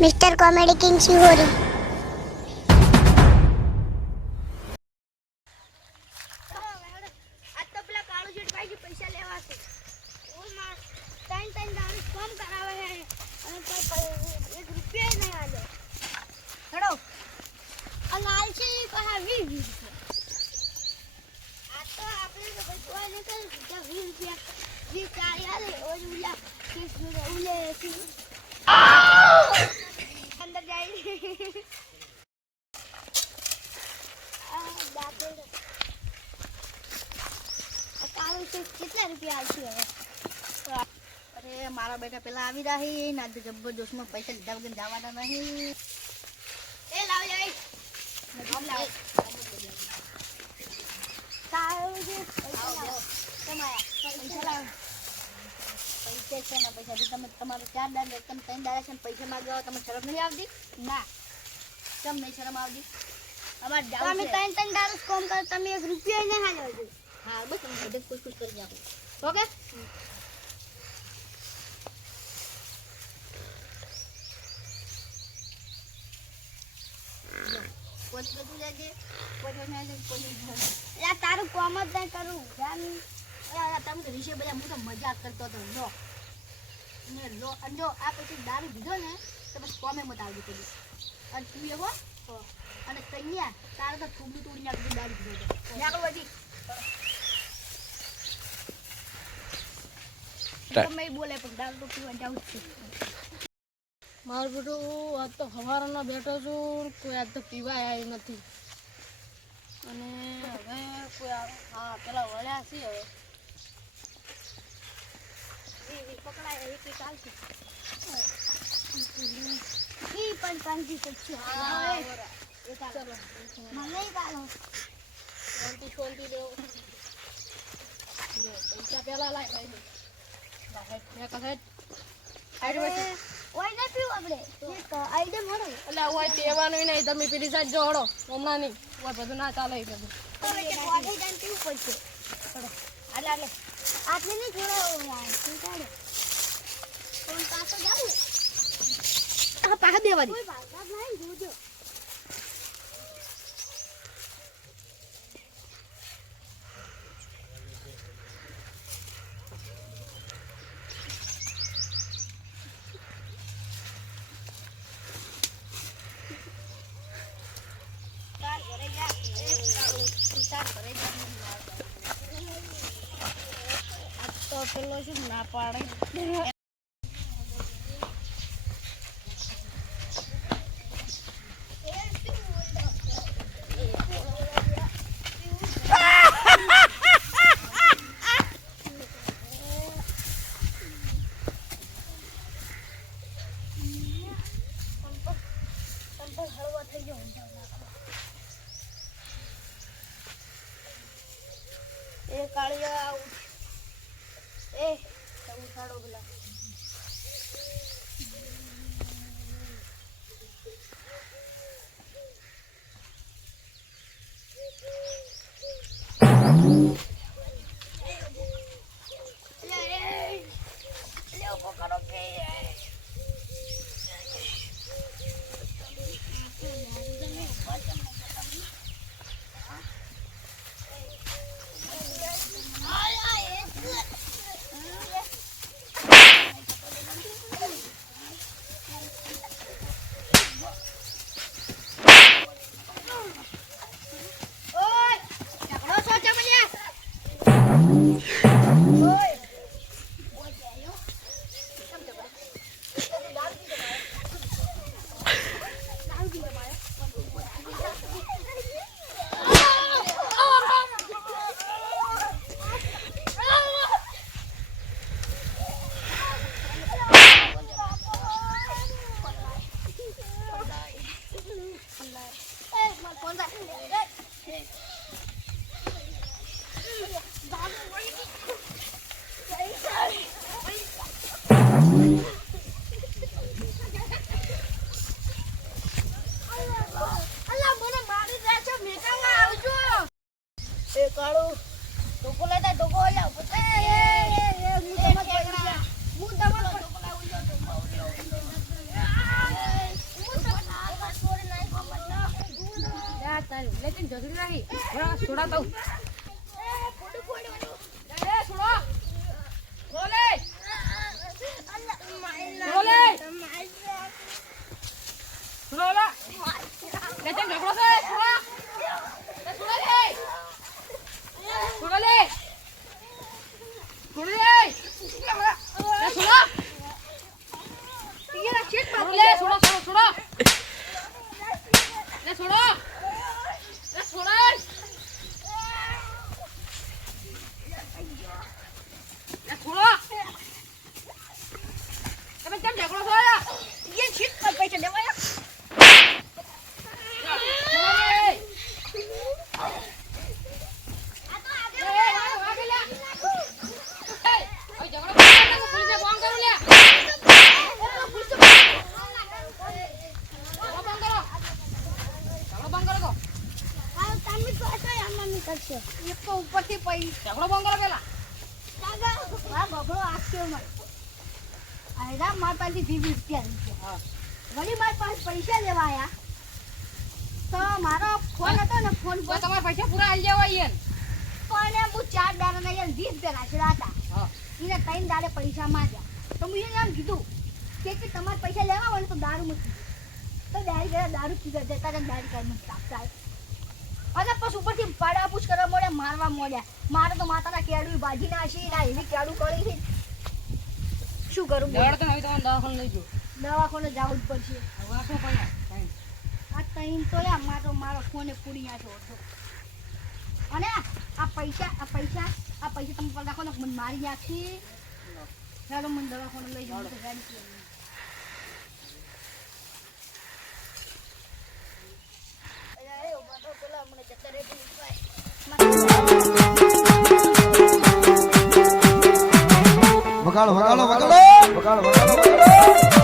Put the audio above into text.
Mister comedy king Shihori. આજ તો પેલા કાળુ શેઠ ભાઈ પૈસા લેવા છે. ઓમાં ત્રણ દારૂ કામ કરાવે છે અને કોઈ એક રૂપિયા નહીં આલે. હેડો અને આલશે કહા 20 રૂપિયા. આ તો આપણે તો કોઈ ને કઈ 20 રૂપિયા 20 ચાલી આલે ઓય ઉલા કેસ ઉલે અંદર જાય આ બાપરે કેટલા રૂપિયા આવશે હવે? અરે મારા બેટા પેલા આવી રહ્યા ને આજે જબરદસ્તમાં પૈસા લીધા વગર જવાના નહીં. એ લાવ જાય પૈસા છે ને પૈસા તમે તમારે 4 દાડા તમે 3 દાડા છે ને પૈસા માંગવા તમને શરમ નહીં આવતી? ના કેમ નહીં શરમ આવતી? અમારે તમે ત્રણ દારૂ કોમ કરો તમે 1 રૂપિયા નહીં હાલ્યો છે. હા બસ તમે બધે ખુશ કરી આપો. ઓકે પોત બધું લેજે તારું કોમ જ નહીં કરું તમે તો રીશે બધા હું તો મજાક કરતો હતો. લો અને જો આ પછી દારૂ પીધો ને તો બસ કોમે મત આવજો પેલી અને તું એવો અને કન્યા તારે તો થોડું તોડી નાખજો દારૂ પીધો નાખો બધી તમે બોલે પણ દારૂ તો પીવા જાઉં જ છું. મારું બેટું આજ તો સવારનો બેઠો છું કોઈ આજ તો પીવા આવ્યું નથી અને હવે કોઈ હા પેલા વળ્યા છે હવે પકડાય એ કઈ ચાલશે ઈ પણ કાંજી શકશે ચલો મને કાઢો શાંતિ દેવો પૈસા પેલા લાય ભાઈ ઓય ને પીવું આપણે એક આઈડિયા મળે એટલે હોય પીવાનું નહીં તમે પેલી સાઈડ જો હળો હમણાં નહીં હોય બધું ના ચાલે બધું હવે કે કોફી ટાઈમ પીવું પડશે આલે આટલે નહીં જોડાવો યાર તું કાઢો કોણ પાછો જાવું આ પાછા દેવાની કોઈ ભાગા નહીં જોજો તો પેલો શું ના પાડે એ કાળિયા એ ઉઠાડો પેલા લેકિન ઝઘડી રહી બરાબર છોડા દઉં એ છોડો બોલે બોલે છોડો લા લેકિન ઝઘડો છે છોડો લે છોડો લે છોડો લે છોડો લે લે છોડો તીરા ચેટ માર લે છોડો છોડો છોડો લે છોડો લે છોડો લે છોડો તમે કેમ ઝઘડો છો યાર ये चीट पर पैसे लेवाया તમે તો હશો આમાં નીકળશો एक तो ऊपर से पैसा हाँ बबड़ो आके मत अरे मार पास 20 रुपया वली मार पास पैसा लेवाया तो मारो फोन હતો ને ફોન પર તમારા પૈસા પૂરા આવી જવા યાર કોને હું 4 દાડા ને 20 રૂપિયા નાખ્યા હતા હા એને 3 દાડે પૈસા માંગ્યા તો મેં એમ કીધું કે તમારે પૈસા લેવા હોય તો દારૂ મત તો દારૂ ગયા દારૂ પીવા જતા ને દારૂ કાઈ મત આપતા અને પછી ઉપરથી પાડા પૂછ કરવા મોડે મારવા મોડ્યા મારે તો માતાના કેડું ભાજી નાખી ના એવી કેડું કરી છે શું કરું બોલ? દવાડ તો હવે તમને દવાખાને લઈ જો દવાખાને જવું જ પડશે હવે શું પડ્યા આ તઈન તો યા મારો ફોને પૂરી નાખ્યો હતો અને આ પૈસા તમે પર રાખો ને મને મારી નાખી ચાલો મને દવાખાને લઈ જાઉં તો ગાડી વગાડો વગાડો વગાડો વગાડો વગાડો વગાડો